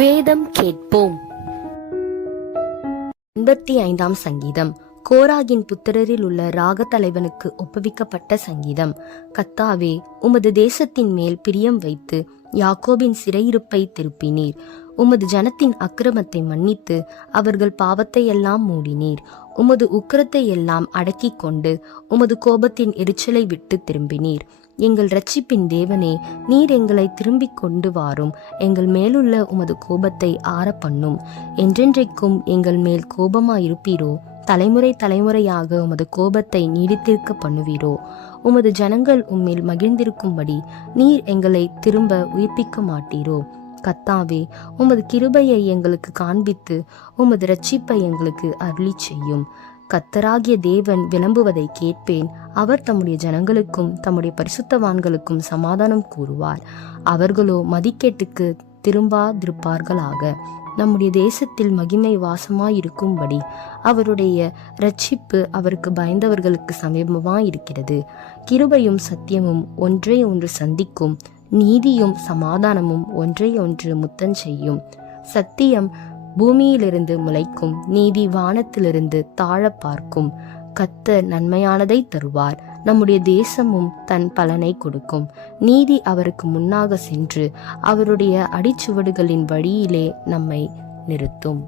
வேதம் கேட்போம். 85ஆம் சங்கீதம். கோராகின் புத்திரரில் உள்ள ராக தலைவனுக்கு ஒப்புவிக்கப்பட்ட சங்கீதம். கர்த்தாவே, உமது தேசத்தின் மேல் பிரியம் வைத்து யாக்கோபின் சிறையிருப்பை திருப்பினீர். உமது ஜனத்தின் அக்கிரமத்தை மன்னித்து அவர்கள் பாவத்தை எல்லாம் மூடினீர். உமது உக்கிரத்தை எல்லாம் அடக்கிக் கொண்டு உமது கோபத்தின் எரிச்சலை விட்டு திரும்பினீர். எங்கள் இரட்சிப்பின் தேவனே, நீர் எங்களை திரும்பிக் கொண்டு வாரும். எங்கள் மேலுள்ள உமது கோபத்தை ஆற பண்ணும். என்றென்றைக்கும் எங்கள் மேல் கோபமாயிருப்பீரோ? தலைமுறை தலைமுறையாக உமது கோபத்தை நீடித்திருக்க பண்ணுவீரோ? உமது ஜனங்கள் உம்மில் மகிழ்ந்திருக்கும்படி நீர் எங்களை திரும்ப உயிர்ப்பிக்க மாட்டீரோ? கர்த்தாவே, உமது கிருபையை எங்களுக்கு காண்பித்து உமது இரட்சிப்பை எங்களுக்கு அருளி செய்யும். கர்த்தராகிய தேவன் விளம்புவதை கேட்பேன். அவர் தம்முடைய ஜனங்களுக்கும் தம்முடைய பரிசுத்தவான்களுக்கும் சமாதானம் கூறுவார். அவர்களோ மதிக்கேட்டுக்கு திரும்பாதிருப்பார்களாக. நம்முடைய தேசத்தில் மகிமை வாசமாயிருக்கும்படி அவருடைய இரட்சிப்பு அவருக்கு பயந்தவர்களுக்கு சமீபமாயிருக்கிறது. கிருபையும் சத்தியமும் ஒன்றை ஒன்று சந்திக்கும். நீதியும் சமாதானமும் ஒன்றை ஒன்று முத்தஞ்செய்யும். சத்தியம் பூமியிலிருந்து முளைக்கும், நீதி வானத்திலிருந்து தாழ பார்க்கும். கர்த்தர் நன்மையானதை தருவார், நம்முடைய தேசமும் தன் பலனை கொடுக்கும். நீதி அவருக்கு முன்னாக சென்று அவருடைய அடிச்சுவடுகளின் வழியிலே நம்மை நிறுத்தும்.